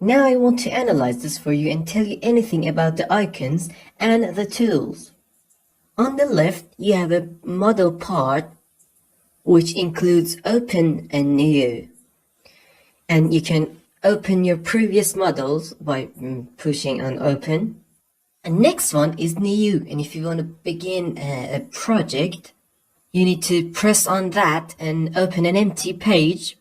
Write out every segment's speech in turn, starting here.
Now I want to analyze this for you and tell you anything about the icons and the tools. On the left, you have a model part, which includes open and new. And you can open your previous models by pushing on open. And next one is new. And if you want to begin a project, you need to press on that and open an empty page.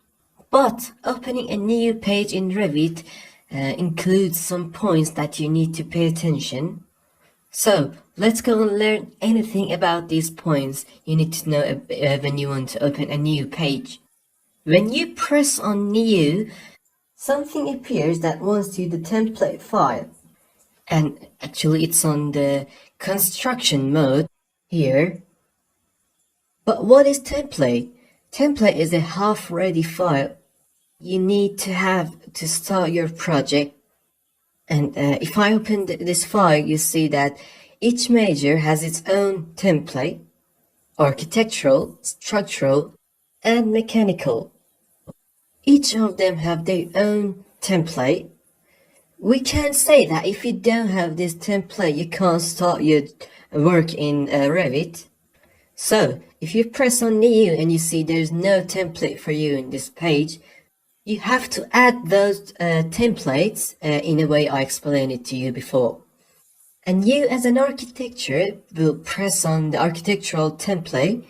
But opening a new page in Revit includes some points that you need to pay attention. So let's go and learn anything about these points you need to know when you want to open a new page. When you press on new, something appears that wants you the template file. And actually it's on the construction mode here. But what is template? Template is a half-ready file you need to have to start your project. And if I open this file, you see that each major has its own template: architectural, structural, and mechanical. Each of them have their own template. We can say that if you don't have this template, you can't start your work in Revit. So if you press on new and you see there's no template for you in this page, you have to add those templates in a way I explained it to you before. And you as an architecture will press on the architectural template,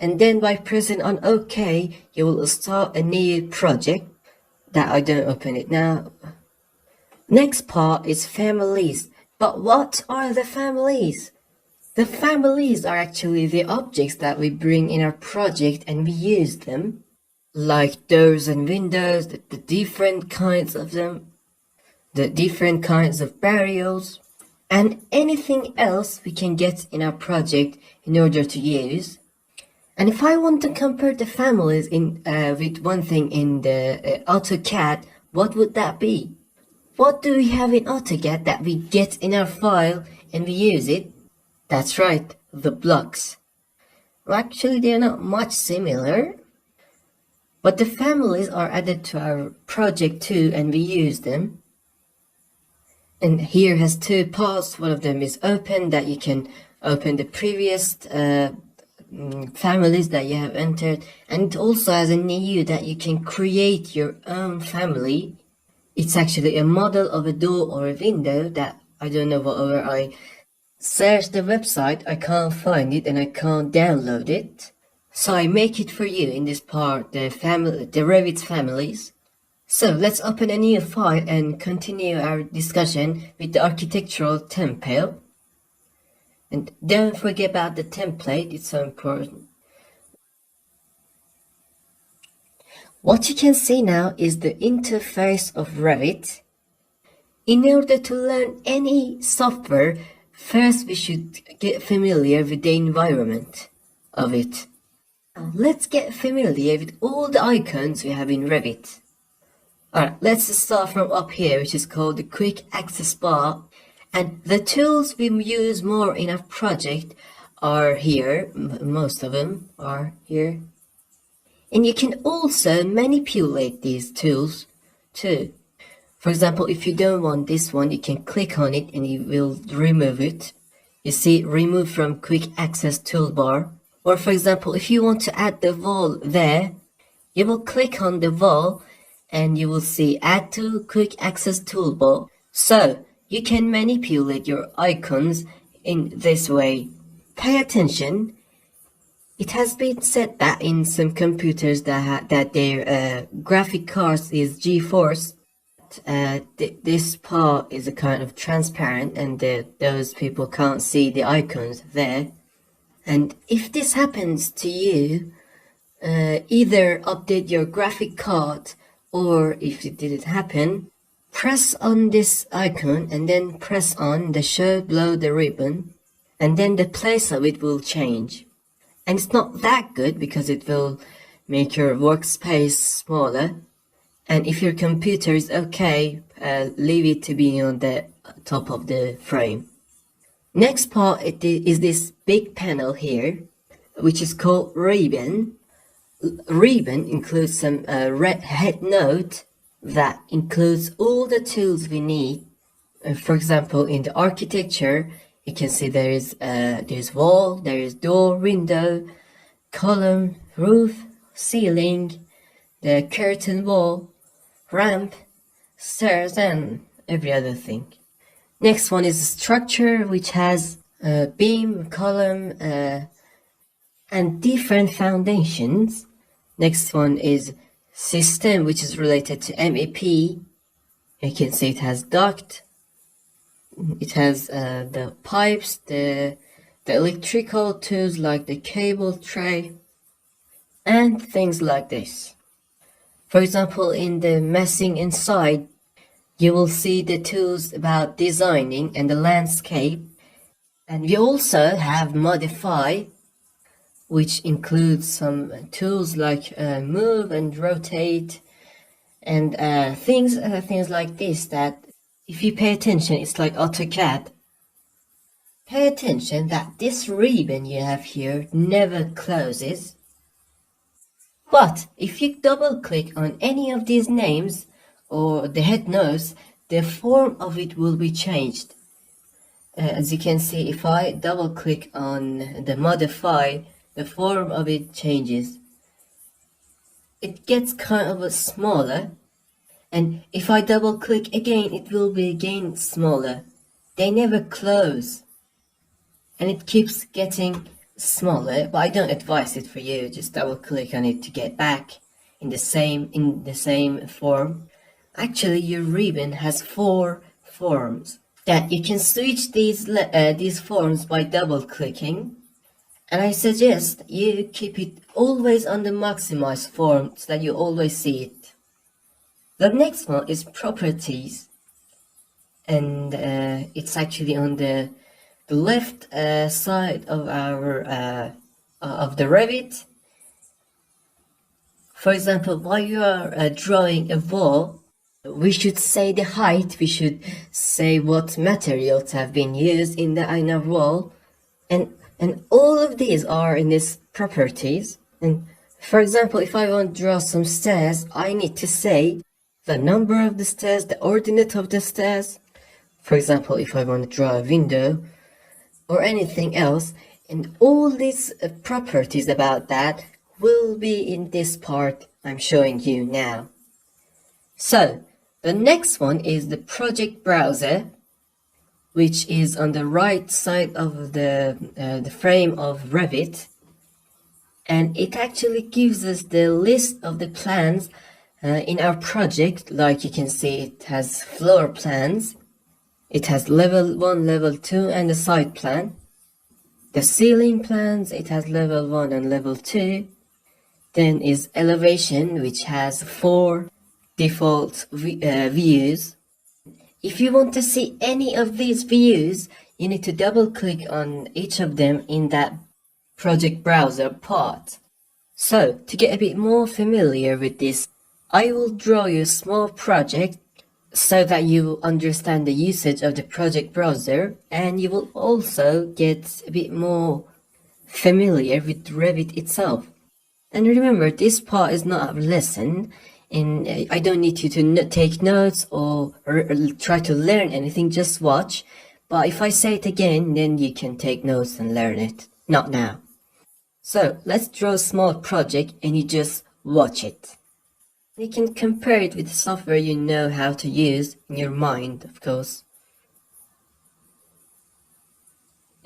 and then by pressing on OK, you will start a new project. That I don't open it now. Next part is families. But what are the families? The families are actually the objects that we bring in our project and we use them. Like doors and windows, the different kinds of them, the different kinds of barriers, and anything else we can get in our project in order to use. And if I want to compare the families with one thing in the AutoCAD, what would that be? What do we have in AutoCAD that we get in our file and we use it? That's right, the blocks. Well, actually, they're not much similar. But the families are added to our project too, and we use them. And here has two parts. One of them is open, that you can open the previous families that you have entered. And it also has a new that you can create your own family. It's actually a model of a door or a window that I don't know whatever I search the website, I can't find it and I can't download it. So I make it for you in this part, the Revit families. So let's open a new file and continue our discussion with the architectural template. And don't forget about the template, it's so important. What you can see now is the interface of Revit. In order to learn any software, first we should get familiar with the environment of it. Let's get familiar with all the icons we have in Revit. Alright, let's start from up here, which is called the quick access bar. And the tools we use more in our project are here. Most of them are here. And you can also manipulate these tools too. For example, if you don't want this one, you can click on it and it will remove it. You see, remove from quick access toolbar. Or for example, if you want to add the wall there, you will click on the wall and you will see add to quick access toolbar. So you can manipulate your icons in this way. Pay attention. It has been said that in some computers that their graphic cards is GeForce. This part is a kind of transparent and those people can't see the icons there. And if this happens to you, either update your graphic card, or if it didn't happen, press on this icon and then press on the show below the ribbon, and then the place of it will change. And it's not that good because it will make your workspace smaller. And if your computer is okay, leave it to be on the top of the frame. Next part is this big panel here, which is called ribbon. Ribbon includes some red head note, that includes all the tools we need. For example, in the architecture, you can see there's wall, there is door, window, column, roof, ceiling, the curtain wall, ramp, stairs, and every other thing. Next one is structure, which has a beam, column, and different foundations. Next one is system, which is related to MEP. You can see it has duct, it has the pipes, the electrical tools like the cable tray, and things like this. For example, in the messing inside, you will see the tools about designing and the landscape. And we also have modify, which includes some tools like move and rotate and things like this that if you pay attention, it's like AutoCAD. Pay attention that this ribbon you have here never closes. But if you double click on any of these names or the head nodes, the form of it will be changed. As you can see, if I double click on the modify, the form of it changes. It gets kind of a smaller, and if I double click again, it will be again smaller. They never close, and it keeps getting smaller, but I don't advise it for you. Just double click on it to get back in the same form. Actually, your ribbon has 4 forms that you can switch these forms by double clicking. And I suggest you keep it always on the maximize form so that you always see it. The next one is properties, and it's actually on the left side of our of the Revit. For example, while you are drawing a wall, we should say the height, we should say what materials have been used in the inner wall, and all of these are in these properties. And for example, if I want to draw some stairs, I need to say the number of the stairs, the ordinate of the stairs. For example, if I want to draw a window or anything else, and all these properties about that will be in this part I'm showing you now. So the next one is the project browser, which is on the right side of the frame of Revit, and it actually gives us the list of the plans in our project. Like you can see, it has floor plans, it has level 1, level 2, and a side plan. The ceiling plans, it has level 1 and level 2. Then is elevation, which has 4 default views. If you want to see any of these views, you need to double click on each of them in that project browser part. So to get a bit more familiar with this, I will draw you a small project so that you will understand the usage of the project browser, and you will also get a bit more familiar with Revit itself. And remember, this part is not a lesson, and I don't need you to take notes or try to learn anything, just watch. But if I say it again, then you can take notes and learn it. Not now. So let's draw a small project and you just watch it. You can compare it with the software you know how to use in your mind, of course.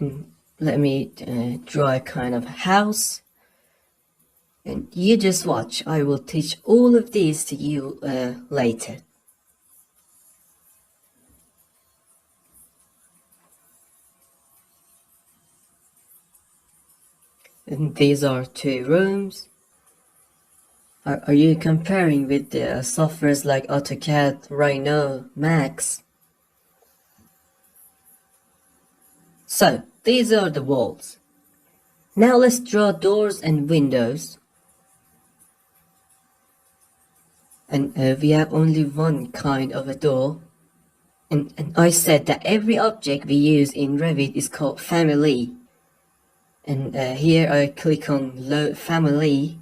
And let me draw a kind of house. And you just watch. I will teach all of these to you later. And these are 2 rooms. Are you comparing with the softwares like AutoCAD, Rhino, Max? So, these are the walls. Now let's draw doors and windows. And we have only one kind of a door. And I said that every object we use in Revit is called family. And here I click on family.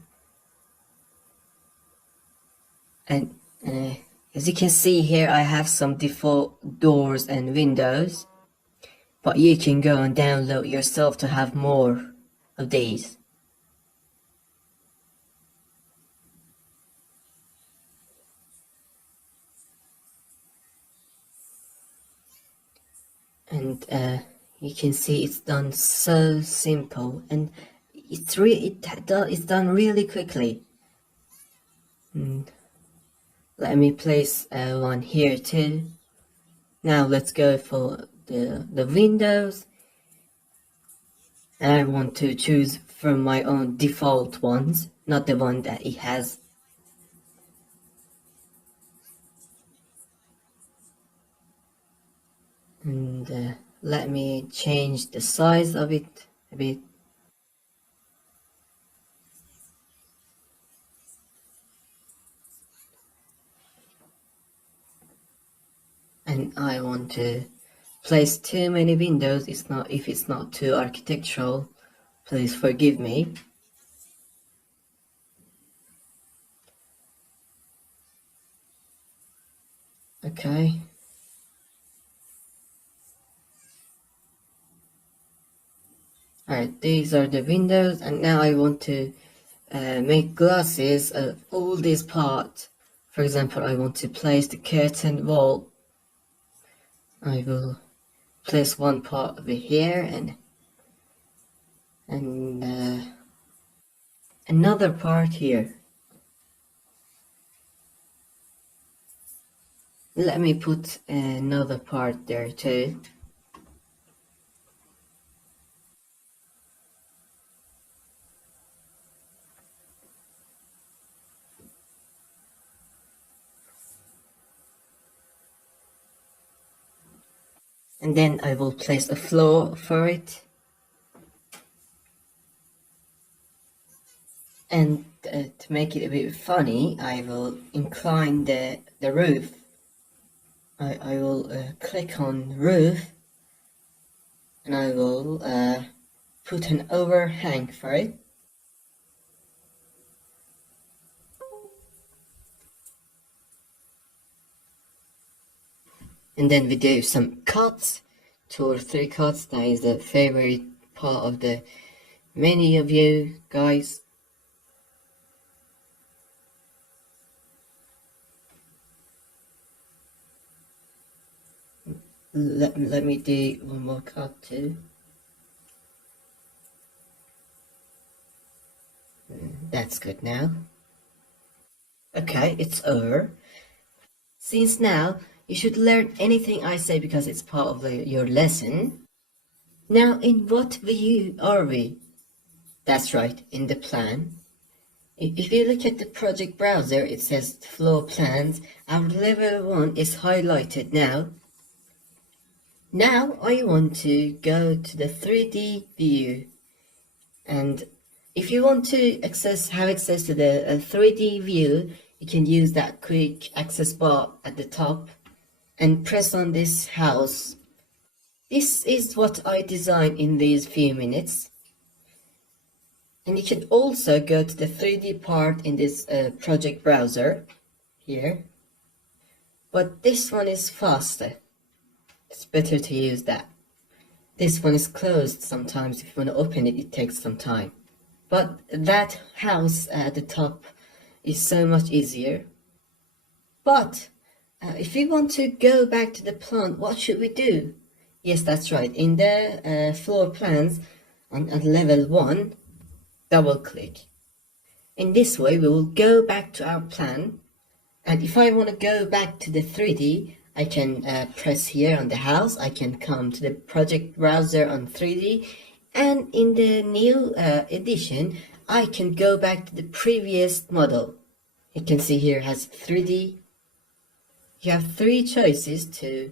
And As you can see here, I have some default doors and windows, but you can go and download yourself to have more of these. And you can see it's done so simple, and it's done really quickly. And let me place one here too. Now let's go for the windows. I want to choose from my own default ones, not the one that it has. And let me change the size of it a bit. And I want to place too many windows. If it's not too architectural, please forgive me. Okay. Alright, these are the windows, and now I want to make glasses of all these parts. For example, I want to place the curtain wall. I will place one part over here and another part here. Let me put another part there too. And then I will place a floor for it. And to make it a bit funny, I will incline the roof. I will click on roof, and I will put an overhang for it. And then we do some cuts, 2 or 3 cuts. That is the favorite part of the many of you guys. Let me do one more cut too. That's good now. Okay, it's over. Since now you should learn anything I say because it's part of your lesson. Now, in what view are we? That's right, in the plan. If you look at the project browser, it says floor plans. Our level 1 is highlighted now. Now I want to go to the 3D view, and if you want to have access to the 3D view, you can use that quick access bar at the top and press on this house. This is what I designed in these few minutes. And you can also go to the 3D part in this project browser here. But this one is faster. It's better to use that. This one is closed sometimes. If you want to open it, it takes some time. But that house at the top is so much easier. But if we want to go back to the plan, what should we do? Yes, that's right. In the floor plans on level 1, double click. In this way, we will go back to our plan. And if I want to go back to the 3D, I can press here on the house. I can come to the project browser on 3D. And in the new edition, I can go back to the previous model. You can see here it has 3D. You have 3 choices to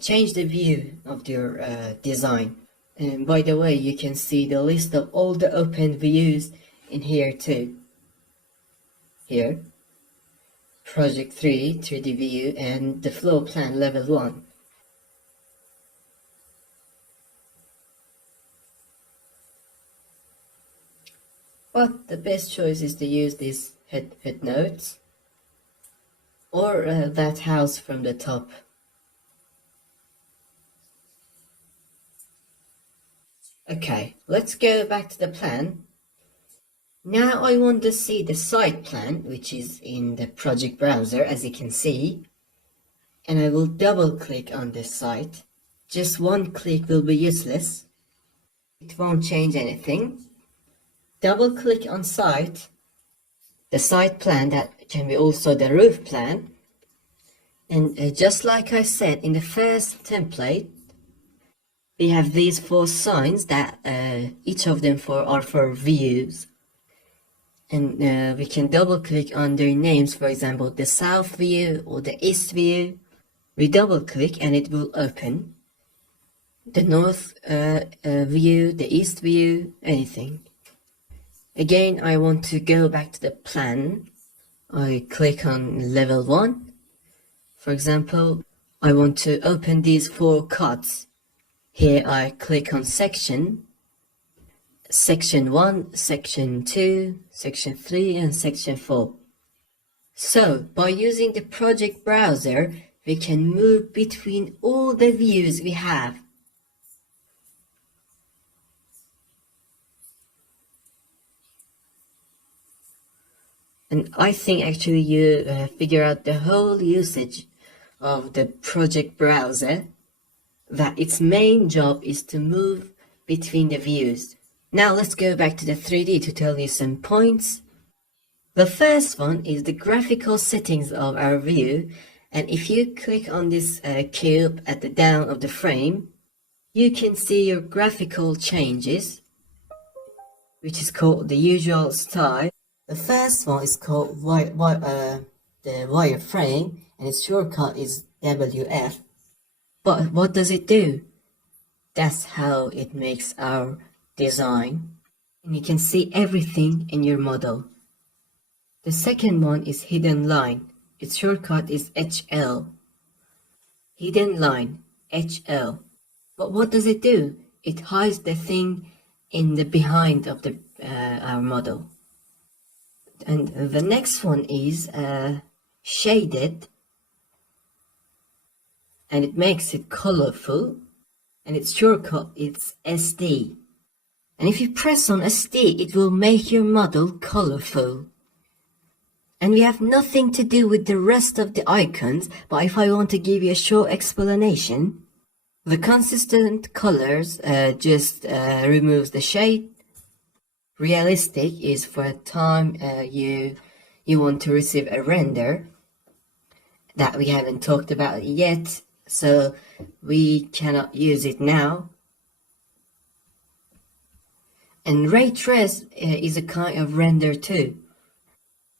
change the view of your design. And by the way, you can see the list of all the open views in here too. Here, project 3, 3D view, and the floor plan level 1. But the best choice is to use these head notes. or that house from the top. Okay, let's go back to the plan. Now I want to see the site plan, which is in the project browser, as you can see, and I will double click on this site. Just one click will be useless. It won't change anything. Double click on site, the site plan that can be also the roof plan. And just like I said in the first template, we have these 4 signs that each of them are for views. And we can double click on their names, for example, the south view or the east view. We double click and it will open. The north view, the east view, anything. Again, I want to go back to the plan. I click on level 1. For example, I want to open these 4 cuts. Here I click on section 1, section 2, section 3 and section 4. So by using the project browser, we can move between all the views we have. And I think actually you figure out the whole usage of the project browser, that its main job is to move between the views. Now let's go back to the 3D to tell you some points. The first one is the graphical settings of our view, and if you click on this cube at the down of the frame, you can see your graphical changes, which is called the usual style. The first one is called the wireframe, and its shortcut is WF. But what does it do? That's how it makes our design. And you can see everything in your model. The second one is hidden line. Its shortcut is HL. Hidden line, HL. But what does it do? It hides the thing in the behind of the our model. And the next one is shaded, and it makes it colorful, and its shortcut is SD. And if you press on SD, it will make your model colorful. And we have nothing to do with the rest of the icons, but if I want to give you a short explanation, the consistent colors just removes the shade. Realistic is for a time you want to receive a render that we haven't talked about yet, so we cannot use it now. And ray trace is a kind of render too.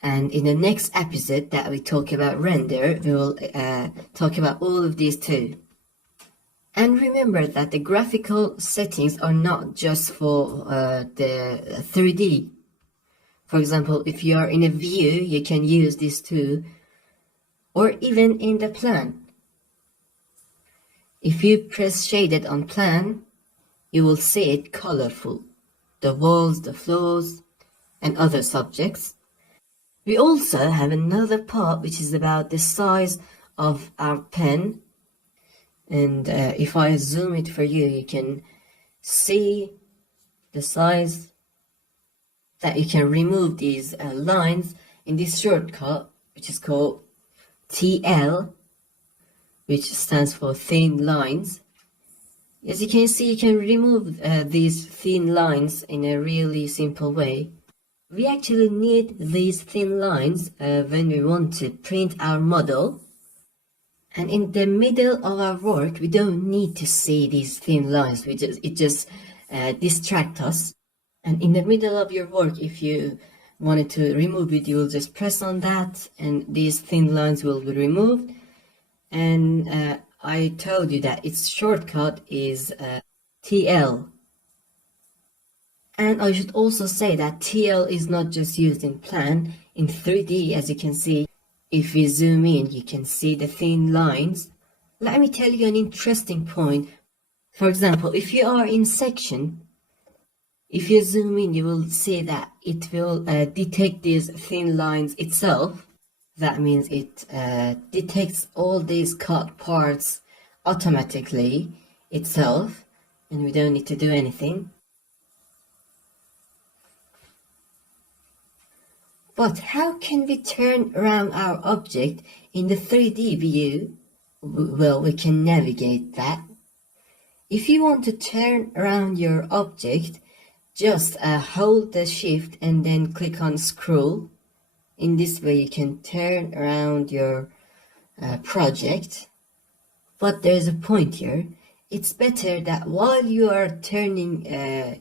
And in the next episode that we talk about render, we will talk about all of these too. And remember that the graphical settings are not just for the 3D. For example, if you are in a view, you can use this too, or even in the plan. If you press shaded on plan, you will see it colorful, the walls, the floors, and other subjects. We also have another part which is about the size of our pen. And if I zoom it for you, you can see the size that you can remove these lines in this shortcut, which is called TL, which stands for thin lines. As you can see, you can remove these thin lines in a really simple way. We actually need these thin lines when we want to print our model. And in the middle of our work, we don't need to see these thin lines. It just distracts us. And in the middle of your work, if you wanted to remove it, you will just press on that and these thin lines will be removed. And I told you that its shortcut is TL. And I should also say that TL is not just used in plan. In 3D, as you can see, if we zoom in, you can see the thin lines. Let me tell you an interesting point. For example, if you are in section, if you zoom in, you will see that it will detect these thin lines itself. That means it detects all these cut parts automatically itself, and we don't need to do anything. But how can we turn around our object in the 3D view? Well, we can navigate that. If you want to turn around your object, just hold the shift and then click on scroll. In this way you can turn around your project. But there's a point here. It's better that while you are turning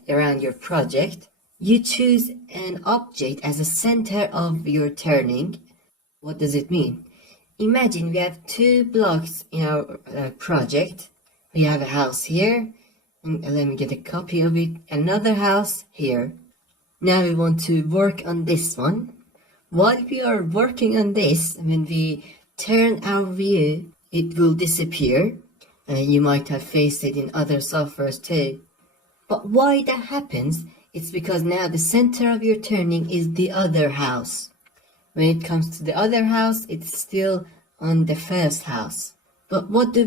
around your project, you choose an object as a center of your turning. What does it mean? Imagine we have two blocks in our project. We have a house here, and let me get a copy of it. Another house here. Now we want to work on this one. While we are working on this, when we turn our view, it will disappear. You might have faced it in other softwares too. But why that happens, it's because now the center of your turning is the other house. When it comes to the other house, it's still on the first house. But what do?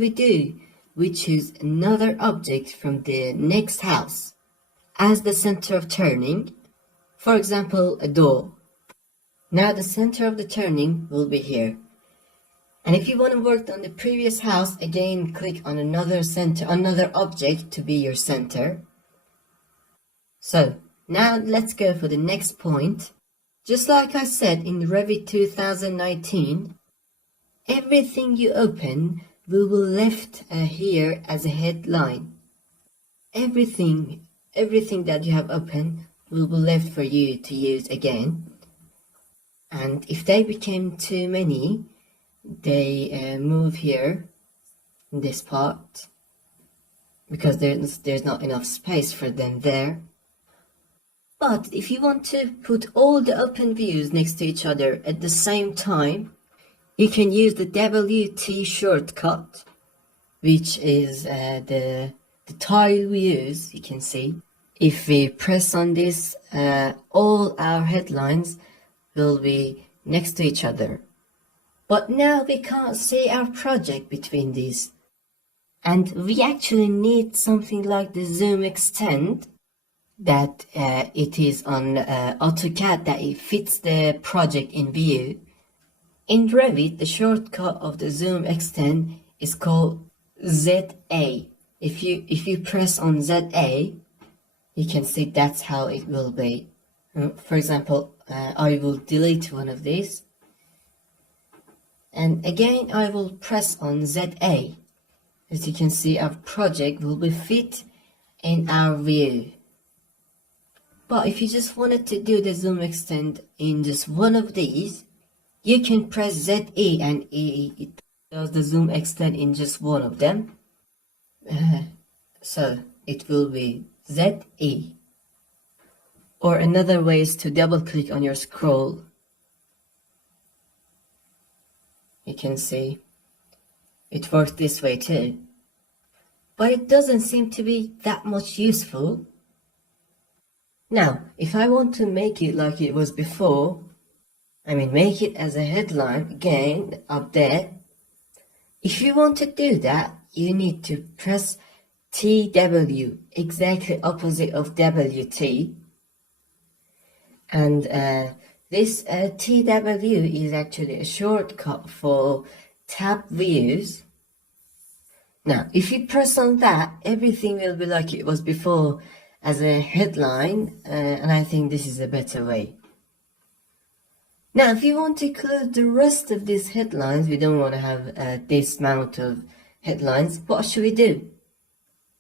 We choose another object from the next house as the center of turning. For example, a door. Now the center of the turning will be here. And if you want to work on the previous house, again click on another object to be your center. So now let's go for the next point. Just like I said in Revit 2019, everything you open will be left here as a headline. Everything that you have opened will be left for you to use again. And if they became too many, they move here in this part because there's not enough space for them there. But if you want to put all the open views next to each other at the same time, you can use the WT shortcut, which is the tile we use. You can see if we press on this, all our headlines will be next to each other. But now we can't see our project between these. And we actually need something like the zoom extend, that it is on AutoCAD, that it fits the project in view. In Revit, the shortcut of the zoom extend is called ZA. If you press on ZA, you can see that's how it will be. For example, I will delete one of these. And again, I will press on ZA. As you can see, our project will be fit in our view. But if you just wanted to do the zoom extend in just one of these, you can press ZE and it does the zoom extend in just one of them. So it will be ZE. Or another way is to double click on your scroll. You can see it works this way too. But it doesn't seem to be that much useful. Now, if I want to make it like it was before, make it as a headline again up there. If you want to do that, you need to press TW, exactly opposite of WT. And this TW is actually a shortcut for tab views. Now, if you press on that, everything will be like it was before as a headline, and I think this is a better way. Now, if you want to close the rest of these headlines, we don't want to have this amount of headlines, what should we do?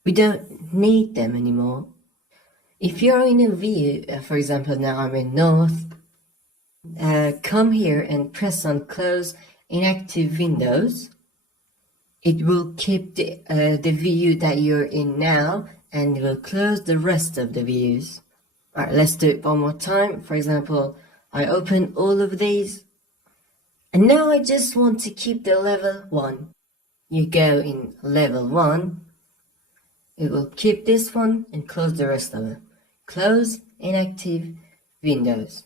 We don't need them anymore. If you're in a view, for example, now I'm in North, come here and press on Close Inactive Windows. It will keep the view that you're in now and will close the rest of the views. Alright, let's do it one more time. For example, I open all of these. And now I just want to keep the level 1. You go in level 1. It will keep this one and close the rest of it. Close Inactive Windows.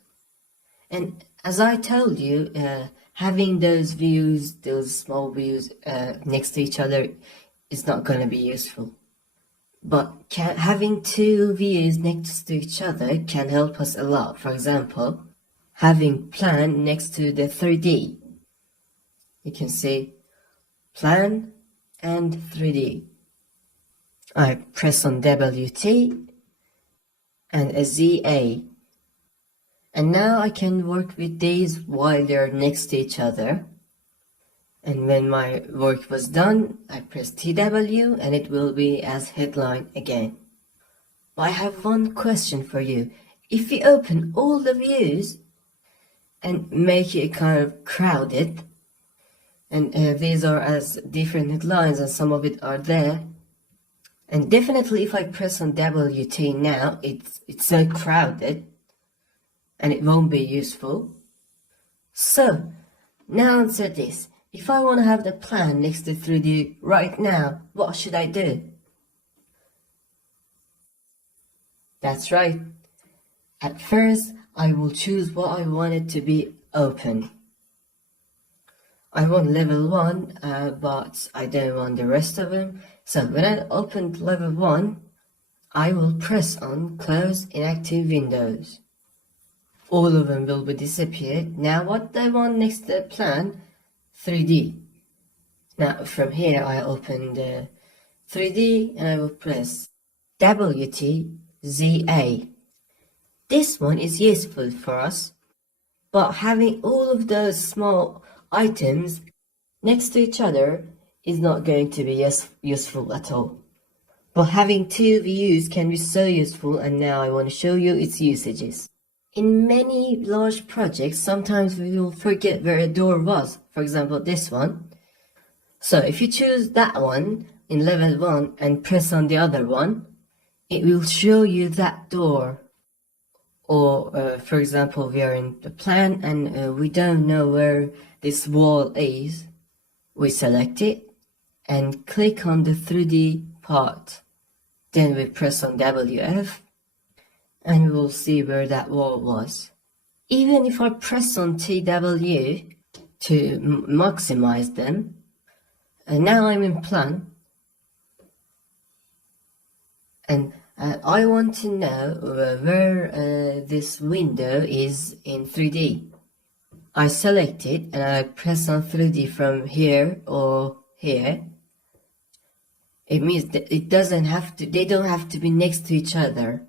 And as I told you, having those views, those small views next to each other is not going to be useful. But having two views next to each other can help us a lot. For example, having plan next to the 3D. You can see plan and 3D. I press on WT and a ZA. And now I can work with these while they're next to each other. And when my work was done, I press TW and it will be as headline again. But I have one question for you. If we open all the views and make it kind of crowded, and these are as different headlines and some of it are there, and definitely if I press on WT now, it's so crowded and it won't be useful. So now answer this. If I want to have the plan next to 3D right now, what should I do? That's right. At first, I will choose what I want it to be open. I want level 1, but I don't want the rest of them. So when I open level 1, I will press on close inactive windows. All of them will be disappeared. Now what I want next to the plan? 3D. Now from here I open the 3D and I will press WTZA. This one is useful for us, but having all of those small items next to each other is not going to be useful at all. But having two views can be so useful, and now I want to show you its usages. In many large projects, sometimes we will forget where a door was. For example, this one. So if you choose that one in level 1 and press on the other one, it will show you that door. Or for example, we are in the plan and we don't know where this wall is. We select it and click on the 3D part. Then we press on WF and we will see where that wall was. Even if I press on TW to maximize them, and now I'm in plan, and I want to know where this window is in 3D. I select it and I press on 3D from here or here. It means that they don't have to be next to each other.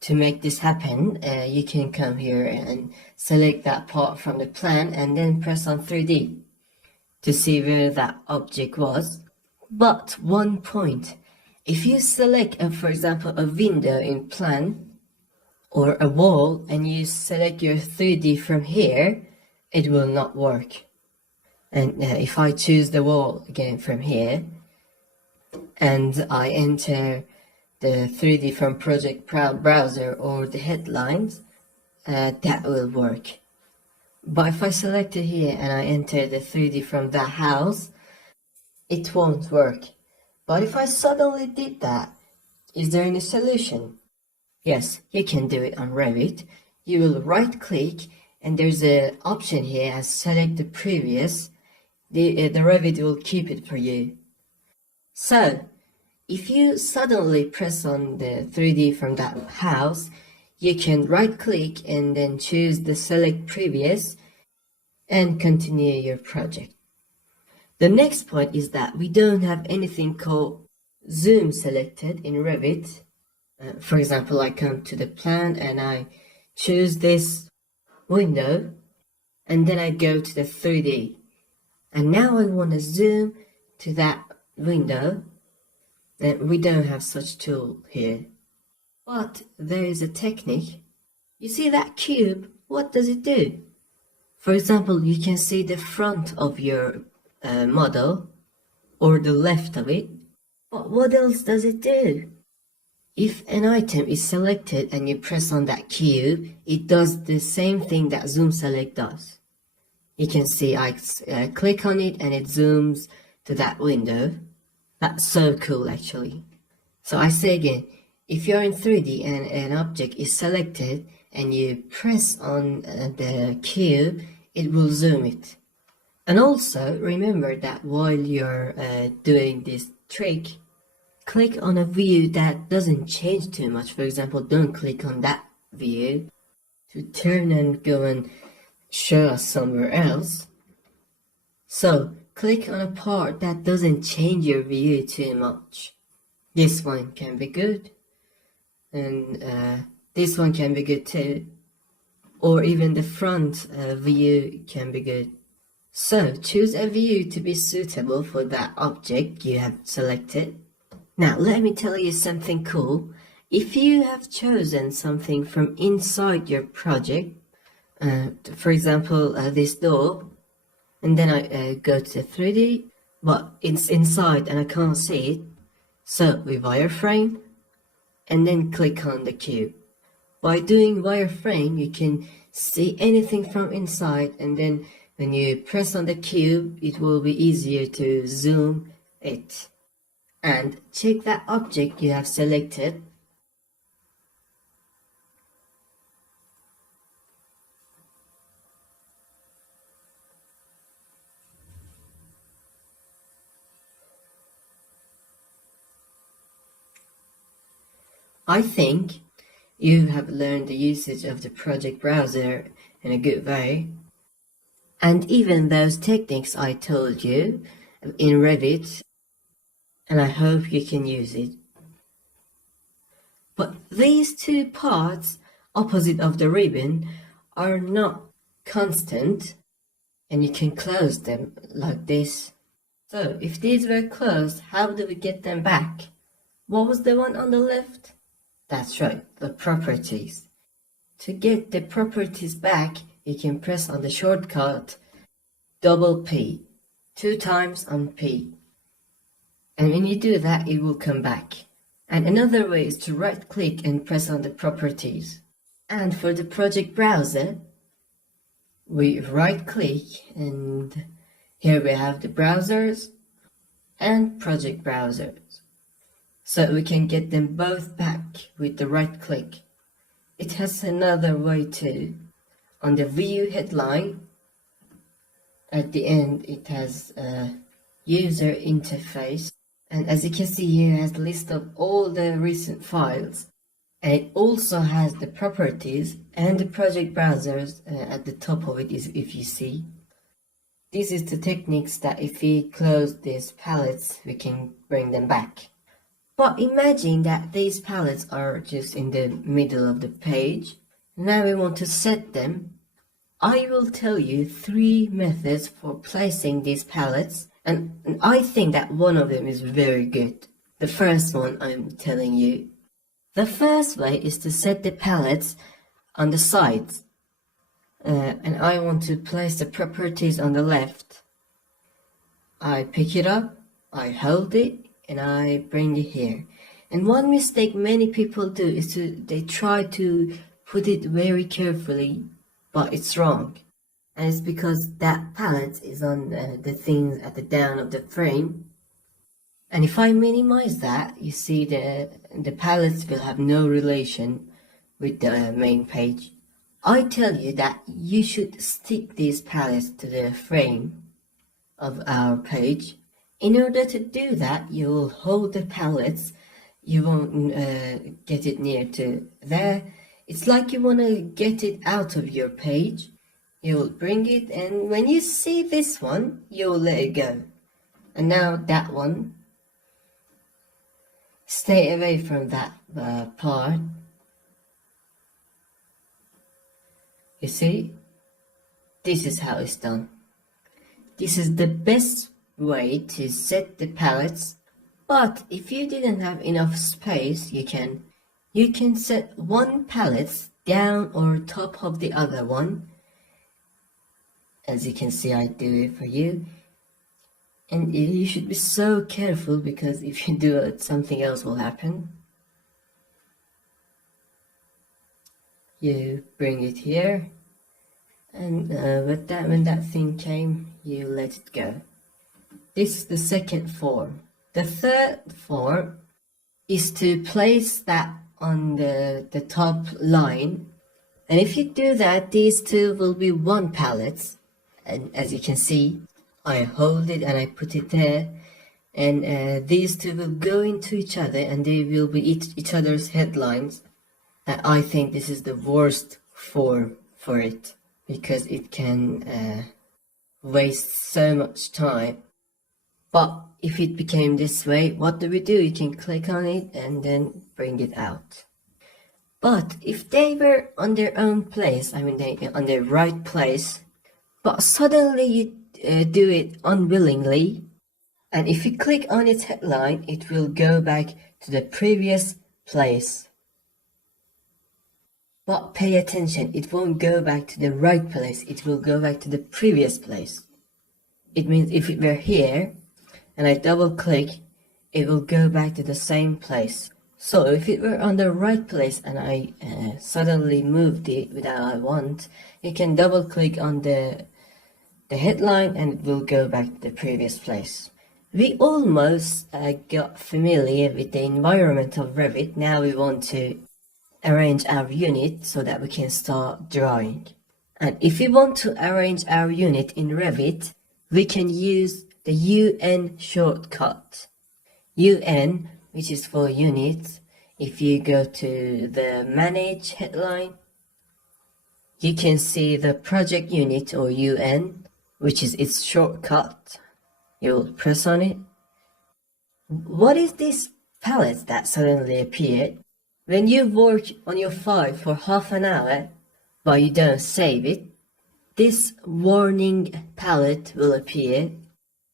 To make this happen, you can come here and select that part from the plan and then press on 3D to see where that object was. But one point, if you select, for example, a window in plan or a wall and you select your 3D from here, it will not work. And if I choose the wall again from here and I enter the 3D from project browser or the headlines, that will work. But if I select it here and I enter the 3D from that house, it won't work. But if I suddenly did that, is there any solution? Yes, you can do it on Revit. You will right click and there's an option here as select the previous. The Revit will keep it for you. So if you suddenly press on the 3D from that house, you can right click and then choose the select previous and continue your project. The next point is that we don't have anything called zoom selected in Revit. For example, I come to the plan and I choose this window and then I go to the 3D. And now I want to zoom to that window. And we don't have such tool here. But there is a technique. You see that cube? What does it do? For example, you can see the front of your model or the left of it. But what else does it do? If an item is selected and you press on that cube, it does the same thing that zoom select does. You can see I click on it and it zooms to that window. That's so cool actually. So I say again, if you're in 3D and an object is selected and you press on the cube, it will zoom it. And also remember that while you're doing this trick, click on a view that doesn't change too much. For example, don't click on that view to turn and go and show us somewhere else. So click on a part that doesn't change your view too much. This one can be good, and this one can be good too, or even the front view can be good. So choose a view to be suitable for that object you have selected. Now let me tell you something cool. If you have chosen something from inside your project, for example this door, and then I go to 3D, but it's inside and I can't see it, so we wireframe and then click on the cube. By doing wireframe, you can see anything from inside, and then when you press on the cube, it will be easier to zoom it. And check that object you have selected. I think you have learned the usage of the project browser in a good way. And even those techniques I told you in Revit, and I hope you can use it. But these two parts opposite of the ribbon are not constant, and you can close them like this. So if these were closed, how do we get them back? What was the one on the left? That's right, the properties. To get the properties back, you can press on the shortcut double P, 2 times on P. And when you do that, it will come back. And another way is to right click and press on the properties. And for the project browser, we right click, and here we have the browsers and project browsers. So we can get them both back with the right click. It has another way too. On the view headline, at the end it has a user interface, and as you can see here, it has a list of all the recent files, and it also has the properties and the project browsers at the top of it, is if you see. This is the techniques that if we close these palettes, we can bring them back. But imagine that these palettes are just in the middle of the page. Now we want to set them. I will tell you 3 methods for placing these palettes, and I think that one of them is very good. The first one I'm telling you. The first way is to set the palettes on the sides. And I want to place the properties on the left. I pick it up, I hold it, and I bring it here. And one mistake many people do is they try to put it very carefully, but it's wrong. And it's because that palette is on the things at the down of the frame. And if I minimize that, you see the palettes will have no relation with the main page. I tell you that you should stick these palettes to the frame of our page. In order to do that, you will hold the palettes. You won't get it near to there. It's like you want to get it out of your page. You'll bring it, and when you see this one, you'll let it go. And now that one. Stay away from that part. You see? This is how it's done. This is the best way to set the palettes, but if you didn't have enough space, you can set one palette down or top of the other one. As you can see, I do it for you, and you should be so careful, because if you do it, something else will happen. You bring it here, and when that thing came, you let it go. This is the second form. The third form is to place that on the top line. And if you do that, these two will be one palette. and as you can see, I hold it and I put it there, and these two will go into each other and they will be each other's headlines. I think this is the worst form for it because it can waste so much time. But if it became this way, what do? You can click on it and then bring it out. But if they were on their own place, I mean they on their right place, but suddenly you do it unwillingly, and if you click on its headline, it will go back to the previous place. But pay attention, it won't go back to the right place, it will go back to the previous place. It means if it were here, and I double click, it will go back to the same place. So if it were on the right place and I suddenly moved it without I want, you can double click on the headline and it will go back to the previous place. We almost got familiar with the environment of Revit. Now we want to arrange our unit so that we can start drawing. And if we want to arrange our unit in Revit, we can use the UN shortcut. UN, which is for units. If you go to the manage headline, you can see the project unit or UN, which is its shortcut. You'll press on it. What is this palette that suddenly appeared? When you work on your file for half an hour, but you don't save it, this warning palette will appear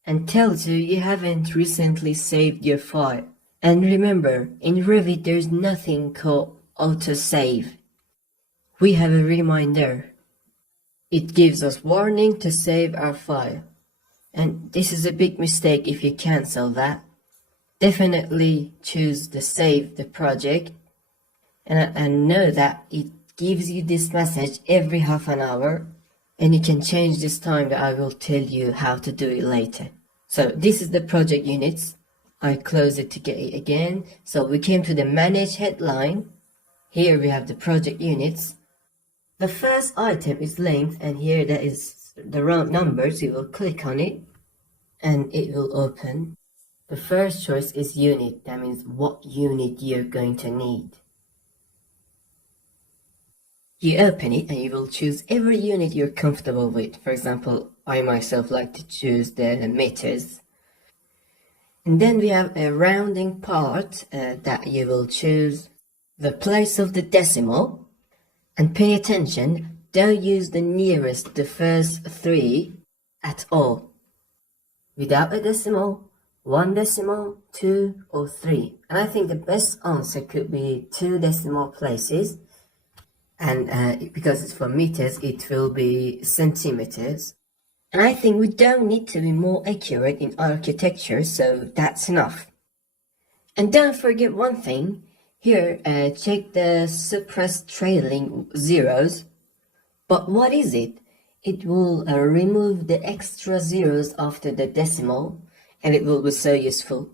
and tells you haven't recently saved your file. And remember, in Revit there's nothing called autosave. We have a reminder. It gives us warning to save our file. And this is a big mistake if you cancel that. Definitely choose the save the project and know that it gives you this message every half an hour, and you can change this time that I will tell you how to do it later. So this is the project units. I close it again. So we came to the manage headline. Here we have the project units. The first item is length, and here that is the round numbers. You will click on it and it will open. The first choice is unit. That means what unit you're going to need. You open it and you will choose every unit you're comfortable with. For example, I myself like to choose the meters. And then we have a rounding part that you will choose the place of the decimal. And pay attention, don't use the nearest, the first three at all. Without a decimal, 1 decimal, 2 or 3. And I think the best answer could be 2 decimal places. And because it's for meters, it will be centimeters. And I think we don't need to be more accurate in architecture, so that's enough. And don't forget one thing. Here, check the suppress trailing zeros. But what is it? It will remove the extra zeros after the decimal, and it will be so useful.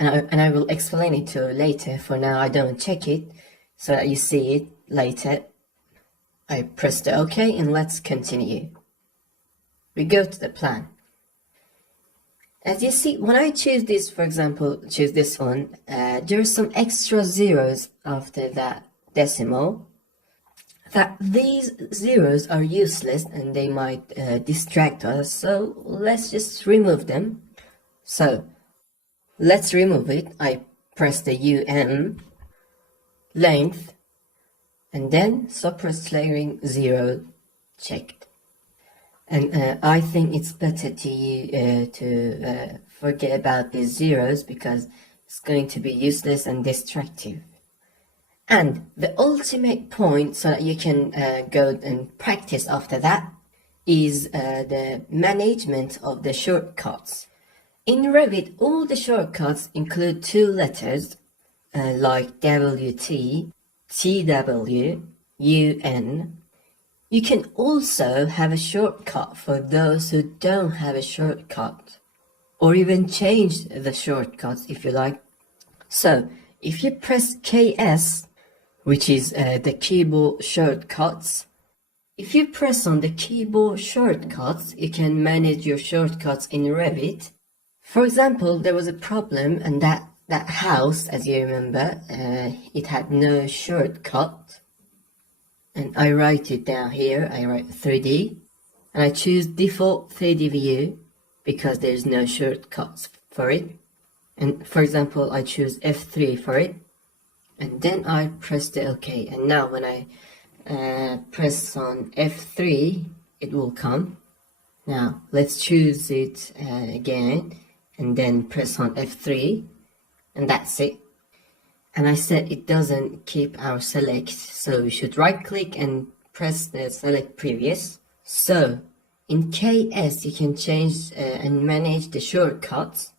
And I will explain it to you later. For now, I don't check it, so that you see it later. I press the OK, and let's continue. We go to the plan. As you see, when I choose this, for example, choose this one, there are some extra zeros after that decimal. That these zeros are useless and they might distract us, so let's just remove them. So let's remove it. I press the UN, length, and then suppress layering 0 checked. And I think it's better to forget about these zeros because it's going to be useless and distractive. And the ultimate point, so that you can go and practice after that, is the management of the shortcuts. In Revit, all the shortcuts include 2 letters like WT, TW, UN. You can also have a shortcut for those who don't have a shortcut, or even change the shortcuts if you like. So if you press KS, which is the keyboard shortcuts, If you press on the keyboard shortcuts, you can manage your shortcuts in Revit. For example, there was a problem and that house, as you remember, it had no shortcut. And I write it down here, I write 3D. And I choose default 3D view because there's no shortcuts for it. And for example, I choose F3 for it. And then I press the OK. And now when I press on F3, it will come. Now let's choose it again and then press on F3, and that's it. And I said it doesn't keep our select, so we should right click and press the select previous. So in KS you can change and manage the shortcuts,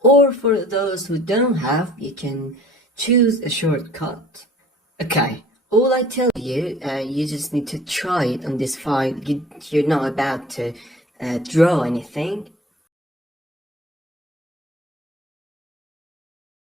or for those who don't have, you can choose a shortcut. Okay, all I tell you, you just need to try it on this file. You're not about to draw anything.